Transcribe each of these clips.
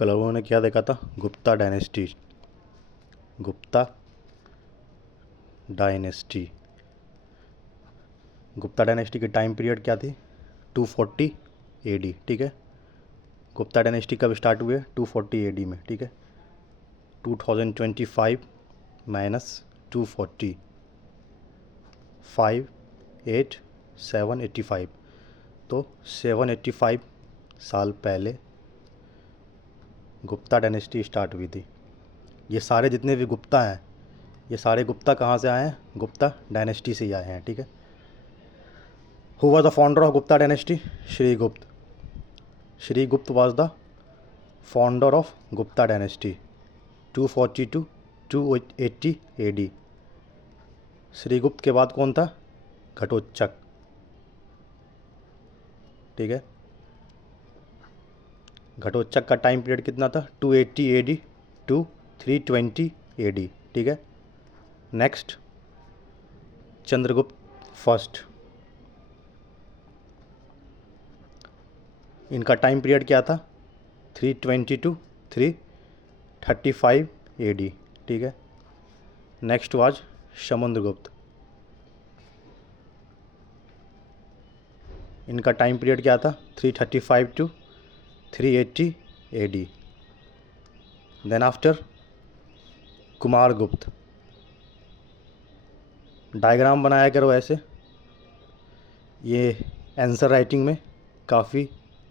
कल लोगों ने क्या देखा था? Gupta dynasty. Gupta dynasty Gupta dynasty की टाइम पीरियड क्या थी? 240 AD, ठीक है। गुप्ता डायनेस्टी कब स्टार्ट हुए? 240 AD में, ठीक है। 2025 माइनस 240, 5, 8, 785, तो 785 साल पहले गुप्ता डायनेस्टी स्टार्ट हुई थी। ये सारे जितने भी गुप्ता हैं, ये सारे गुप्ता कहाँ से आए हैं? गुप्ता डायनेस्टी से ही आए हैं, ठीक है। Who was the founder of Gupta dynasty? Srigupta. Srigupta was the founder of Gupta dynasty, 240 to 280 AD। Srigupta के बाद कौन था? घटोत्कच, ठीक है। घटोत्कच का टाइम पीरियड कितना था? 280 AD टू 320 AD, ठीक है। नेक्स्ट चंद्रगुप्त फर्स्ट, इनका टाइम पीरियड क्या था? 320 to 335 AD, ठीक है। नेक्स्ट वाज समुद्रगुप्त, इनका टाइम पीरियड क्या था? 335 to 380 AD। Then after Kumaragupta. Diagram बनाया करो ऐसे, ये आंसर राइटिंग में काफ़ी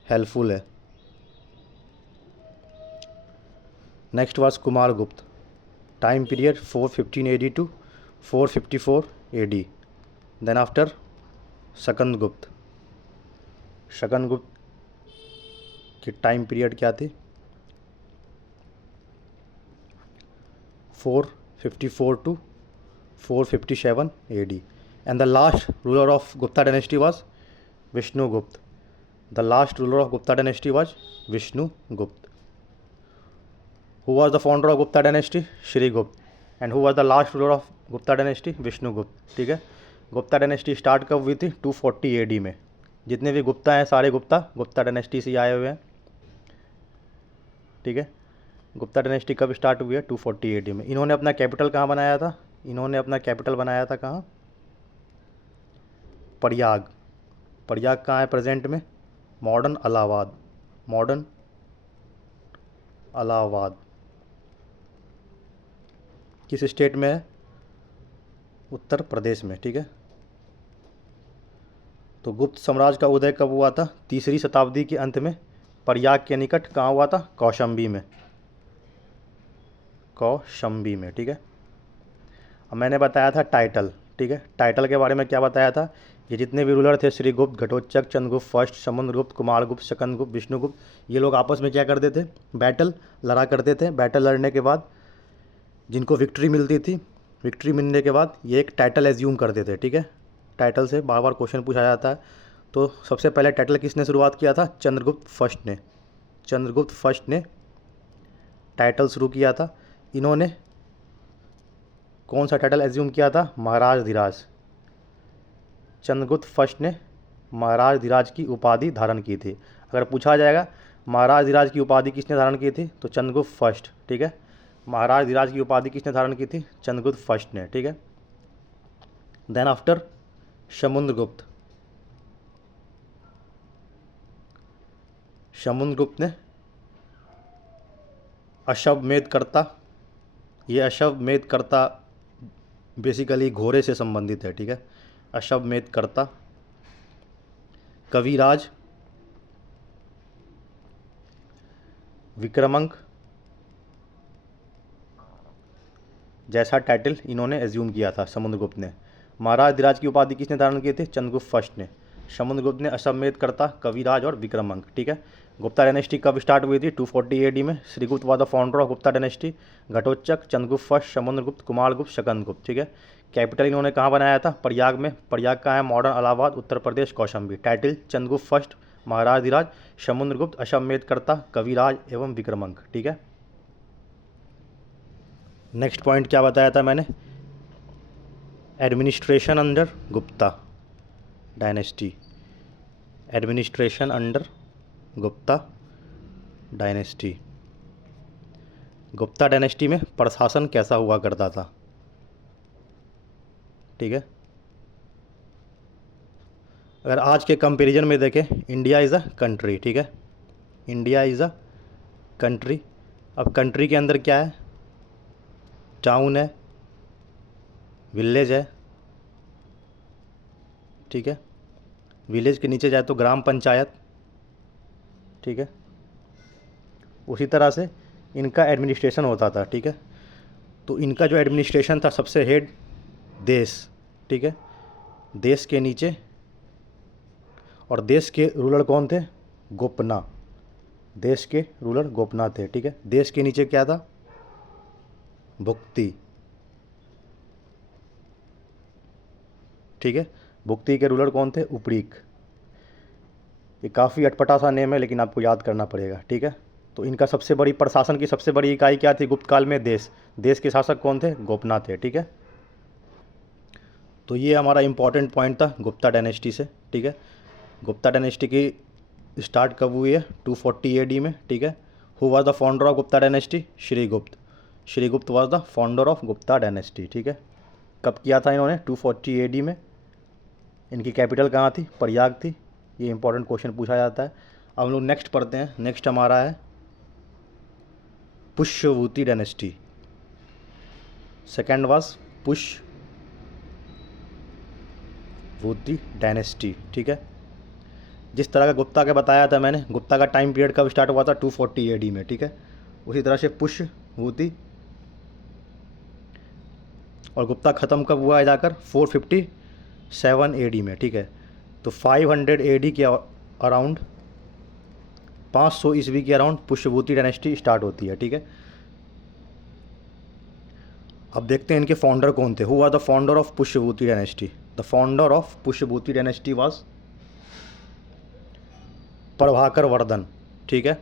हेल्पफुल है। Next was Kumaragupta, time period 415 AD to 454 AD। Then after Skandagupta. Skandagupta की टाइम पीरियड क्या थी? 454 to 457 AD। And the last ruler of Gupta dynasty was Vishnugupta. The last ruler of Gupta dynasty was Vishnugupta. Who was the founder of Gupta dynasty? Srigupta. And who was the last ruler of Gupta dynasty? Vishnugupta, ठीक है। Gupta dynasty start कब हुई थी? 240 AD में। जितने भी गुप्ता हैं सारे गुप्ता डायनेस्टी से आए हुए हैं, ठीक है। गुप्ता डायनेस्टी कब स्टार्ट हुई है? 240 AD में। इन्होंने अपना कैपिटल कहाँ बनाया था? इन्होंने अपना कैपिटल बनाया था कहाँ? प्रयाग। प्रयाग कहाँ है प्रेजेंट में? मॉडर्न इलाहाबाद। मॉडर्न इलाहाबाद किस स्टेट में है? उत्तर प्रदेश में, ठीक है। तो गुप्त साम्राज्य का उदय कब हुआ था? 3री शताब्दी के अंत में प्रयाग के निकट कहाँ हुआ था? कौशाम्बी में। कौशाम्बी में, ठीक है। अब मैंने बताया था टाइटल, ठीक है। टाइटल के बारे में क्या बताया था? ये जितने भी रूलर थे, श्रीगुप्त, घटोत्कच, चंद्रगुप्त फर्स्ट, समुद्रगुप्त, कुमारगुप्त, शकंदगुप्त, विष्णुगुप्त, ये लोग आपस में क्या करते थे? बैटल लड़ा करते थे। बैटल लड़ने के बाद जिनको विक्ट्री मिलती थी, विक्ट्री मिलने के बाद ये एक टाइटल एज्यूम करते थे, ठीक है। टाइटल से बार बार क्वेश्चन पूछा जाता है। तो सबसे पहले टाइटल किसने शुरुआत किया था? चंद्रगुप्त फर्स्ट ने। चंद्रगुप्त फर्स्ट ने टाइटल शुरू किया था। इन्होंने कौन सा टाइटल एज्यूम किया था? महाराज धीराज। चंद्रगुप्त फर्स्ट ने महाराज धीराज की उपाधि धारण की थी। अगर पूछा जाएगा महाराज धीराज की उपाधि किसने धारण की थी, तो चंद्रगुप्त फर्स्ट, ठीक है। महाराज धीराज की उपाधि किसने धारण की थी? चंद्रगुप्त फर्स्ट ने, ठीक है। Then after Samudragupta. समुद्रगुप्त ने अश्वमेधकर्ता, ये अश्वमेधकर्ता बेसिकली घोड़े से संबंधित है, ठीक है। अश्वमेधकर्ता, कविराज, विक्रमांक जैसा टाइटल इन्होंने एज्यूम किया था समुद्रगुप्त ने। महाराज धीराज की उपाधि किसने धारण की थी? चंद्रगुप्त फर्स्ट ने। समुद्रगुप्त ने अश्वमेधकर्ता, कविराज और विक्रमांक, ठीक है। गुप्ता डायनेस्टी कब स्टार्ट हुई थी? 240 AD में। Srigupta was the founder of Gupta dynasty. Ghatotkacha, Chandragupta first, Samudragupta, Kumaragupta, Skandagupta, ठीक है। कैपिटल इन्होंने कहाँ बनाया था? प्रयाग में। प्रयाग कहाँ है? Modern Allahabad, Uttar Pradesh, Kaushambi. Title Chandragupta first, महाराज धीराज, समुद्रगुप्त, अश्वमेधकर्ता, कविराज एवं विक्रमांक, ठीक है। नेक्स्ट पॉइंट क्या बताया था मैंने? Administration under Gupta dynasty. Administration under Gupta dynasty. Gupta dynasty में प्रशासन कैसा हुआ करता था, ठीक है। अगर आज के कंपैरिजन में देखें, इंडिया इज़ अ कंट्री, ठीक है, इंडिया इज़ अ कंट्री। अब कंट्री के अंदर क्या है, टाउन है, विलेज है, ठीक है, विलेज के नीचे जाए तो ग्राम पंचायत, ठीक है। उसी तरह से इनका एडमिनिस्ट्रेशन होता था, ठीक है। तो इनका जो एडमिनिस्ट्रेशन था, सबसे हेड देश, ठीक है, देश के नीचे, और देश के रूलर कौन थे, गोपना, देश के रूलर गोपना थे, ठीक है। देश के नीचे क्या था, भुक्ति, ठीक है, भुक्ति के रूलर कौन थे, उपरीक। ये काफ़ी अटपटा सा नेम है, लेकिन आपको याद करना पड़ेगा, ठीक है। तो इनका सबसे बड़ी प्रशासन की सबसे बड़ी इकाई क्या थी गुप्त काल में, देश, देश के शासक कौन थे, गोपनाथ थे, ठीक है। तो ये हमारा इंपॉर्टेंट पॉइंट था गुप्ता डायनेस्टी से, ठीक है। गुप्ता डायनेस्टी की स्टार्ट कब हुई है, 240 AD में, ठीक है। Who was the founder of Gupta dynasty, Srigupta, Srigupta was the founder of Gupta dynasty, ठीक है। कब किया था इन्होंने, 240 AD में। इनकी कैपिटल कहाँ थी, प्रयाग थी। ये इंपॉर्टेंट क्वेश्चन पूछा जाता है। अब हम लोग नेक्स्ट पढ़ते हैं। नेक्स्ट हमारा है Pushyabhuti dynasty. Second was Pushyabhuti dynasty, ठीक है। जिस तरह का गुप्ता का बताया था मैंने, गुप्ता का टाइम पीरियड कब स्टार्ट हुआ था, 240 AD में, ठीक है। उसी तरह से पुष्यभूति, और गुप्ता ख़त्म कब हुआ है जाकर, 457 AD में, ठीक है। तो 500 AD के अराउंड, 500 ईस्वी के अराउंड पुष्यभूति डायनेस्टी स्टार्ट होती है, ठीक है। अब देखते हैं इनके फाउंडर कौन थे। Who are the founder of Pushyabhuti dynasty, the founder of Pushyabhuti dynasty was Prabhakar Vardhan, ठीक है,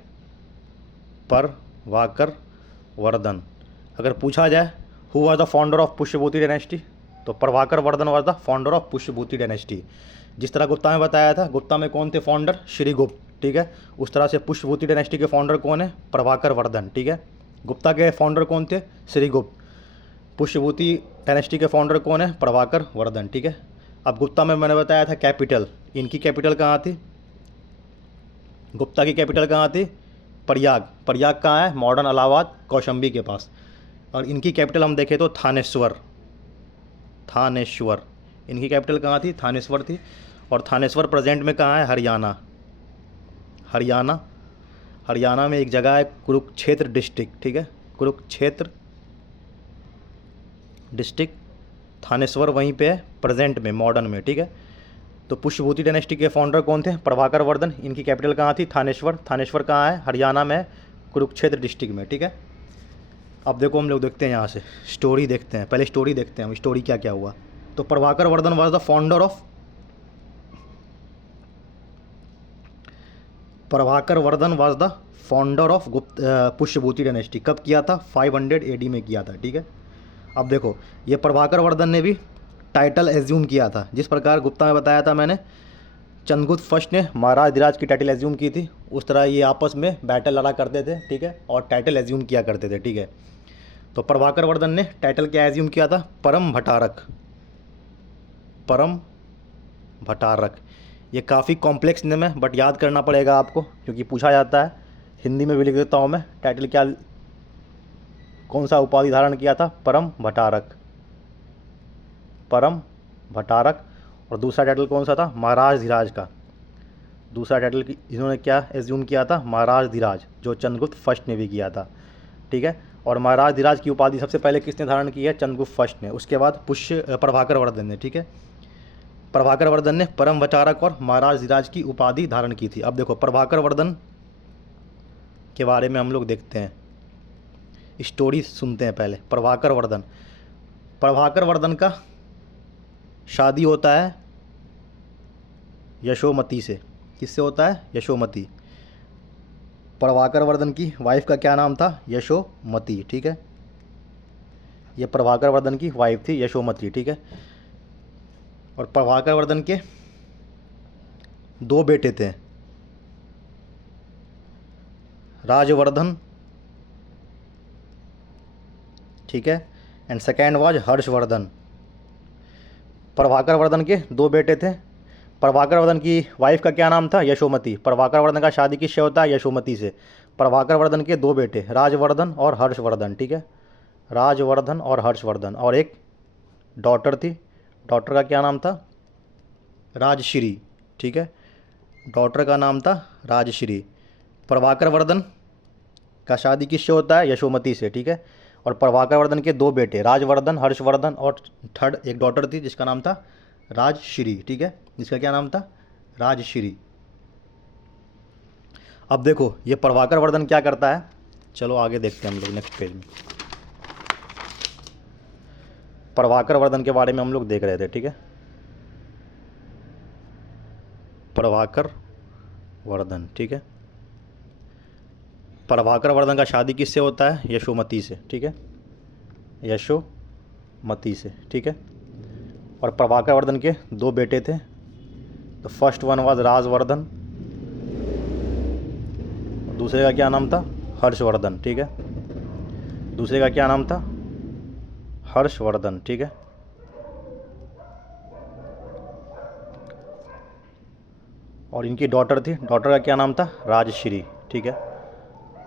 प्रभाकर वर्धन। अगर पूछा जाए who are the founder of Pushyabhuti dynasty, तो Prabhakar Vardhan was the founder of Pushyabhuti dynasty. जिस तरह गुप्ता में बताया था, गुप्ता में कौन थे फाउंडर, श्रीगुप्त, ठीक है। उस तरह से पुष्यभूति डायनेस्टी के फाउंडर कौन है, प्रभाकर वर्धन, ठीक है। गुप्ता के फाउंडर कौन थे, श्रीगुप्त। पुष्यभूति डायनेस्टी के फाउंडर कौन है, प्रभाकर वर्धन, ठीक है। अब गुप्ता में मैंने बताया था कैपिटल, इनकी कैपिटल कहाँ थी, गुप्ता की कैपिटल कहाँ थी, प्रयाग। प्रयाग कहाँ है, मॉडर्न इलाहाबाद, कौशंबी के पास। और इनकी कैपिटल हम देखें तो थानेश्वर, थानेश्वर। इनकी कैपिटल कहाँ थी, थानेश्वर थी। और थानेश्वर प्रेजेंट में कहाँ है, हरियाणा, हरियाणा। हरियाणा में एक जगह है कुरुक्षेत्र डिस्ट्रिक्ट, ठीक है, कुरुक्षेत्र डिस्ट्रिक्ट, थानेश्वर वहीं पे है प्रेजेंट में, मॉडर्न में, ठीक है। तो पुष्यभूति डायनेस्टी के फाउंडर कौन थे, प्रभाकर वर्धन। इनकी कैपिटल कहाँ थी, थानेश्वर। थानेश्वर कहाँ है, हरियाणा में, कुरुक्षेत्र डिस्ट्रिक्ट में, ठीक है। अब देखो हम लोग देखते हैं यहाँ से स्टोरी देखते हैं, पहले स्टोरी देखते हैं हम, स्टोरी क्या क्या हुआ। तो Prabhakar Vardhan was the founder of, Prabhakar Vardhan was the founder of Pushyabhuti dynasty. कब किया था, 500 AD में किया था, ठीक है। अब देखो ये प्रभाकर वर्धन ने भी टाइटल एज्यूम किया था, जिस प्रकार गुप्ता में बताया था मैंने, चंद्रगुप्त फर्स्ट ने महाराज धीराज की टाइटल एज्यूम की थी, उस तरह ये आपस में बैटल लड़ा करते थे, ठीक है, और टाइटल एज्यूम किया करते थे, ठीक है। तो प्रभाकर वर्धन ने टाइटल क्या एज्यूम किया था, परम भटारक, परम भटारक। ये काफ़ी कॉम्प्लेक्स नेम है, बट याद करना पड़ेगा आपको, क्योंकि पूछा जाता है। हिंदी में भी लिख देता हूँ मैं, टाइटल क्या, कौन सा उपाधि धारण किया था, परम भटारक, परम भटारक। और दूसरा टाइटल कौन सा था, महाराज धीराज का। दूसरा टाइटल इन्होंने क्या एज्यूम किया था, महाराज धीराज, जो चंद्रगुप्त फर्स्ट ने भी किया था, ठीक है। और महाराज धीराज की उपाधि सबसे पहले किसने धारण की है, चंद्रगुप्त फर्स्ट ने, उसके बाद प्रभाकर वर्धन ने, ठीक है। प्रभाकर वर्धन ने परम भटारक और महाराज धीराज की उपाधि धारण की थी। अब देखो प्रभाकर वर्धन के बारे में हम लोग देखते हैं, स्टोरी सुनते हैं पहले। प्रभाकर वर्धन, प्रभाकर वर्धन का शादी होता है यशोमती से। किससे होता है, यशोमती। प्रभाकर वर्धन की वाइफ का क्या नाम था, यशोमती, ठीक है। ये प्रभाकर वर्धन की वाइफ थी यशोमती, ठीक है। और प्रभाकर वर्धन के 2 बेटे थे, राजवर्धन ठीक है। And second was Harshvardhan. Prabhakar Vardhan के 2 बेटे थे। प्रभाकर वर्धन की वाइफ का क्या नाम था? यशोमती। प्रभाकर वर्धन का शादी किससे होता है? यशोमती से। प्रभाकर वर्धन के 2 बेटे राजवर्धन और हर्षवर्धन, ठीक है, राजवर्धन और हर्षवर्धन। और एक डॉटर थी, डॉटर का क्या नाम था? राजश्री, ठीक है, डॉटर का नाम था राजश्री। प्रभाकर वर्धन का शादी किससे होता है? यशोमती से, ठीक है। और प्रभाकर वर्धन के 2 बेटे राजवर्धन, हर्षवर्धन, और थर्ड एक डॉटर थी जिसका नाम था राजश्री, ठीक है, जिसका क्या नाम था? राजश्री। अब देखो ये प्रभाकर वर्धन क्या करता है, चलो आगे देखते हैं हम लोग नेक्स्ट पेज में। प्रभाकर वर्धन के बारे में हम लोग देख रहे थे, ठीक है, प्रभाकर वर्धन, ठीक है। प्रभाकर वर्धन का शादी किससे होता है? यशोमती से, ठीक है, यशोमती से, ठीक है। और प्रभाकर वर्धन के 2 बेटे थे। तो फर्स्ट वन वाज राजवर्धन, दूसरे का क्या नाम था? हर्षवर्धन, ठीक है, दूसरे का क्या नाम था? हर्षवर्धन, ठीक है। और इनकी डॉटर थी, डॉटर का क्या नाम था? राजश्री, ठीक है।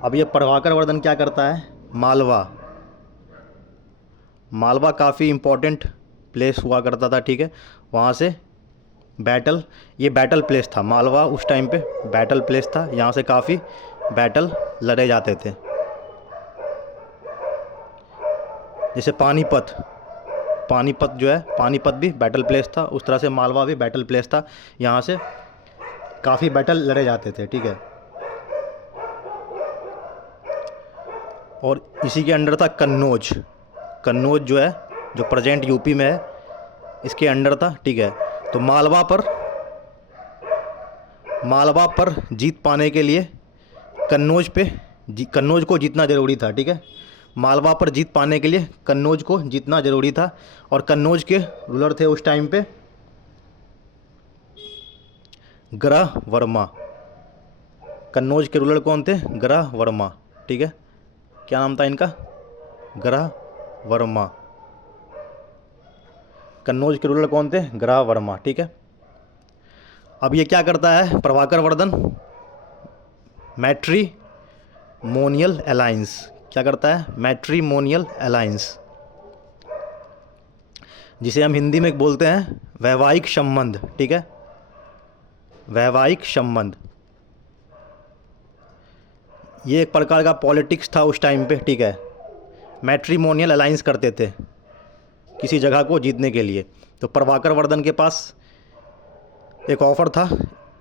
अब ये प्रभाकर वर्धन क्या करता है? मालवा, मालवा काफ़ी इम्पोर्टेंट प्लेस हुआ करता था, ठीक है, वहाँ से बैटल, ये बैटल प्लेस था मालवा, उस टाइम पे बैटल प्लेस था, यहाँ से काफ़ी बैटल लड़े जाते थे। जैसे पानीपत, पानीपत जो है, पानीपत भी बैटल प्लेस था, उस तरह से मालवा भी बैटल प्लेस था, यहाँ से काफ़ी बैटल लड़े जाते थे, ठीक है। और इसी के अंडर था कन्नौज, कन्नौज जो है, जो प्रेजेंट यूपी में है, इसके अंडर था, ठीक है। तो मालवा पर जीत पाने के लिए कन्नौज को जीतना ज़रूरी था, ठीक है। मालवा पर जीत पाने के लिए कन्नौज को जीतना ज़रूरी था। और कन्नौज के रूलर थे उस टाइम पे ग्रह वर्मा। कन्नौज के रूलर कौन थे? ग्रह वर्मा, ठीक है, क्या नाम था इनका? ग्रह वर्मा। कन्नौज के रूलर कौन थे? ग्रह वर्मा, ठीक है। अब ये क्या करता है प्रभाकर वर्धन? मैट्रीमोनियल अलायंस, क्या करता है? मैट्रीमोनियल अलायंस, जिसे हम हिंदी में बोलते हैं वैवाहिक संबंध, ठीक है, वैवाहिक संबंध। ये एक प्रकार का पॉलिटिक्स था उस टाइम पे, ठीक है। मैट्रीमोनियल अलायंस करते थे किसी जगह को जीतने के लिए। तो प्रभाकर वर्धन के पास एक ऑफ़र था,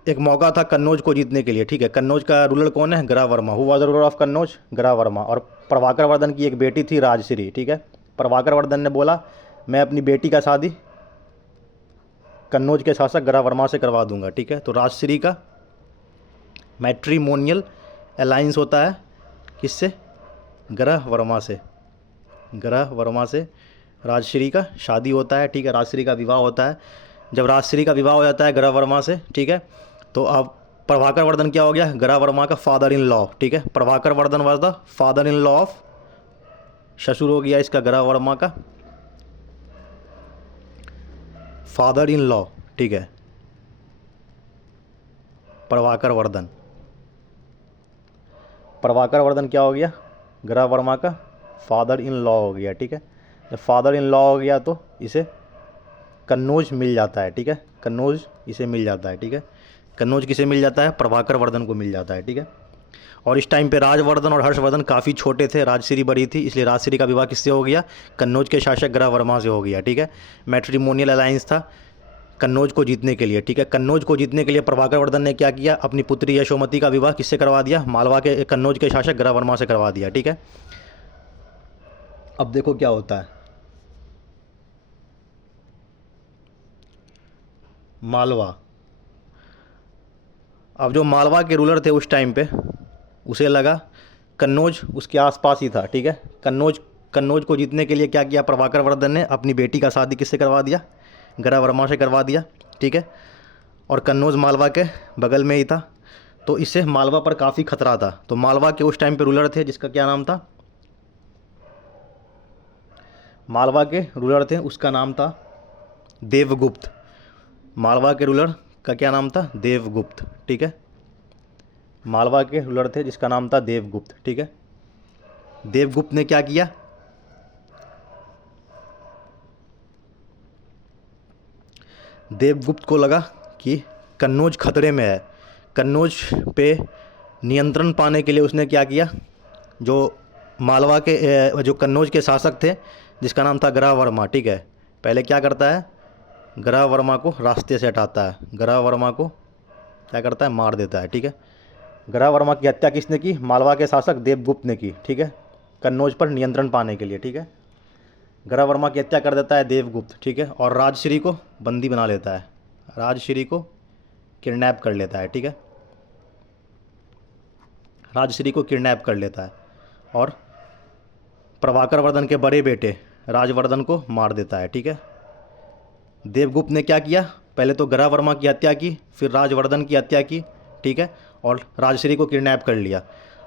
एक मौका था कन्नौज को जीतने के लिए, ठीक है। कन्नौज का रूलर कौन है? ग्रह Verma. Who was the ruler of Kannauj? ग्रह वर्मा। और प्रभाकर वर्धन की एक बेटी थी राजश्री, ठीक है। प्रभाकर वर्धन ने बोला मैं अपनी बेटी का शादी कन्नौज के शासक ग्रह वर्मा से करवा दूंगा, ठीक है। तो राजश्री का मैट्रीमोनियल अलायंस होता है किससे? ग्रह वर्मा से, ग्रह वर्मा से राजश्री का शादी होता है, ठीक है, राजश्री का विवाह होता है। जब राजश्री का विवाह हो जाता है ग्रह वर्मा से, ठीक है, तो अब प्रभाकर वर्धन क्या हो गया? ग्रह वर्मा का फादर इन लॉ, ठीक है। Prabhakar Vardhan was the father in law of, ससुर हो गया इसका ग्रह वर्मा का फादर इन लॉ, ठीक है, प्रभाकर वर्धन। प्रभाकर वर्धन क्या हो गया? ग्रह वर्मा का फादर इन लॉ हो गया, ठीक है। जब फादर इन लॉ हो गया तो इसे कन्नौज मिल जाता है, ठीक है, कन्नौज इसे मिल जाता है, ठीक है। कन्नौज किसे मिल जाता है? प्रभाकर वर्धन को मिल जाता है, ठीक है। और इस टाइम पे राजवर्धन और हर्षवर्धन काफ़ी छोटे थे, राजश्री बड़ी थी, इसलिए राजश्री का विवाह किससे हो गया? कन्नौज के शासक ग्रह वर्मा से हो गया, ठीक है। मैट्रीमोनियल अलायंस था कन्नौज को जीतने के लिए, ठीक है। कन्नौज को जीतने के लिए प्रभाकर वर्धन ने क्या किया? अपनी पुत्री यशोमती का विवाह किससे करवा दिया? मालवा के कन्नौज के शासक ग्रह वर्मा से करवा दिया, ठीक है। अब देखो क्या होता है, मालवा। अब जो मालवा के रूलर थे उस टाइम पे, उसे लगा कन्नौज उसके आसपास ही था, ठीक है। कन्नौज को जीतने के लिए क्या किया प्रभाकर वर्धन ने? अपनी बेटी का शादी किससे करवा दिया? ग्रह वर्मा से करवा दिया, ठीक है। और कन्नौज मालवा के बगल में ही था, तो इससे मालवा पर काफ़ी खतरा था। तो मालवा के उस टाइम पे रूलर थे जिसका क्या नाम था? मालवा के रूलर थे उसका नाम था देवगुप्त। मालवा के रूलर का क्या नाम था? देवगुप्त। ठीक है, मालवा के रूलर थे जिसका नाम था देवगुप्त। ठीक है, देवगुप्त ने क्या किया? देवगुप्त को लगा कि कन्नौज खतरे में है। कन्नौज पे नियंत्रण पाने के लिए उसने क्या किया? जो मालवा के जो कन्नौज के शासक थे जिसका नाम था ग्रह वर्मा। ठीक है, पहले क्या करता है? ग्रह वर्मा को रास्ते से हटाता है। ग्रह वर्मा को क्या करता है? मार देता है। ठीक है, ग्रह वर्मा की हत्या किसने की? मालवा के शासक देवगुप्त ने की। ठीक है, कन्नौज पर नियंत्रण पाने के लिए। ठीक है, ग्रह वर्मा की हत्या कर देता है देवगुप्त। ठीक है, और राजश्री को बंदी बना लेता है। राजश्री को किडनैप कर लेता है। ठीक है, राजश्री को किडनैप कर लेता है और प्रभाकर वर्धन के बड़े बेटे राजवर्धन को मार देता है। ठीक है, देवगुप्त ने क्या किया? पहले तो ग्रह वर्मा की हत्या की, फिर राजवर्धन की हत्या की। ठीक है, और राजश्री को किडनैप कर लिया।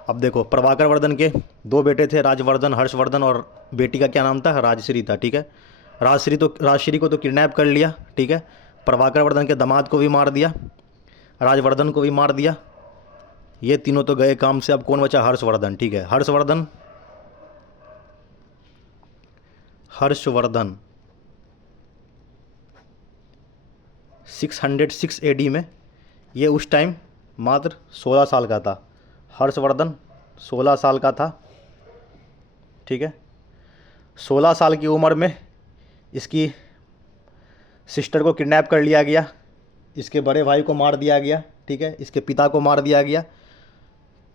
अब देखो, प्रभाकर वर्धन के दो बेटे थे, राजवर्धन, हर्षवर्धन, और बेटी का क्या नाम था? राजश्री था। ठीक है, राजश्री को तो किडनैप कर लिया। ठीक है, प्रभाकर वर्धन के दामाद को भी मार दिया, राजवर्धन को भी मार दिया। ये तीनों तो गए काम से। अब कौन बचा? हर्षवर्धन। ठीक है, हर्षवर्धन 606 AD में, ये उस टाइम मात्र 16 साल का था। हर्षवर्धन 16 साल का था। ठीक है, 16 साल की उम्र में इसकी सिस्टर को किडनैप कर लिया गया, इसके बड़े भाई को मार दिया गया। ठीक है, इसके पिता को मार दिया गया,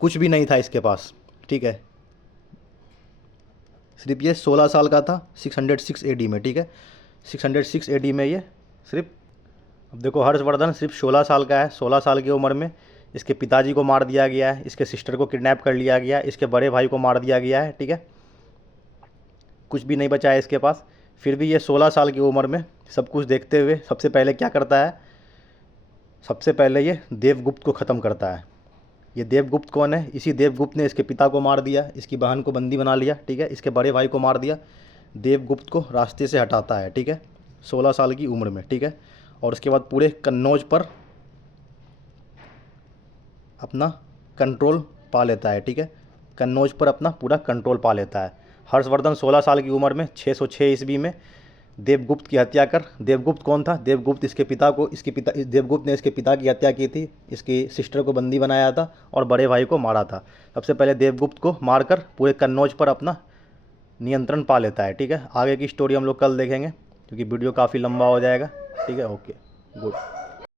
कुछ भी नहीं था इसके पास। ठीक है, सिर्फ ये 16 साल का था 606 AD में। ठीक है, 606 AD में ये सिर्फ, अब देखो, हर्षवर्धन सिर्फ 16 साल का है। 16 साल की उम्र में इसके पिताजी को मार दिया गया है, इसके सिस्टर को किडनैप कर लिया गया, इसके बड़े भाई को मार दिया गया है। ठीक है, कुछ भी नहीं बचा है इसके पास। फिर भी ये 16 साल की उम्र में सब कुछ देखते हुए सबसे पहले क्या करता है? सबसे पहले ये देवगुप्त को ख़त्म करता है। ये देवगुप्त कौन है? इसी देवगुप्त ने इसके पिता को मार दिया, इसकी बहन को बंदी बना लिया। ठीक है, इसके बड़े भाई को मार दिया। देवगुप्त को रास्ते से हटाता है। ठीक है, 16 साल की उम्र में। ठीक है, और उसके बाद पूरे कन्नौज पर अपना कंट्रोल पा लेता है। ठीक है, कन्नौज पर अपना पूरा कंट्रोल पा लेता है। हर्षवर्धन 16 साल की उम्र में 606 ईस्वी में देवगुप्त की हत्या कर, देवगुप्त कौन था? देवगुप्त देवगुप्त ने इसके पिता की हत्या की थी, इसकी सिस्टर को बंदी बनाया था और बड़े भाई को मारा था। सबसे पहले देवगुप्त को मारकर पूरे कन्नौज पर अपना नियंत्रण पा लेता है। ठीक है, आगे की स्टोरी हम लोग कल देखेंगे क्योंकि वीडियो काफ़ी लंबा हो जाएगा। ठीक है, ओके, गुड।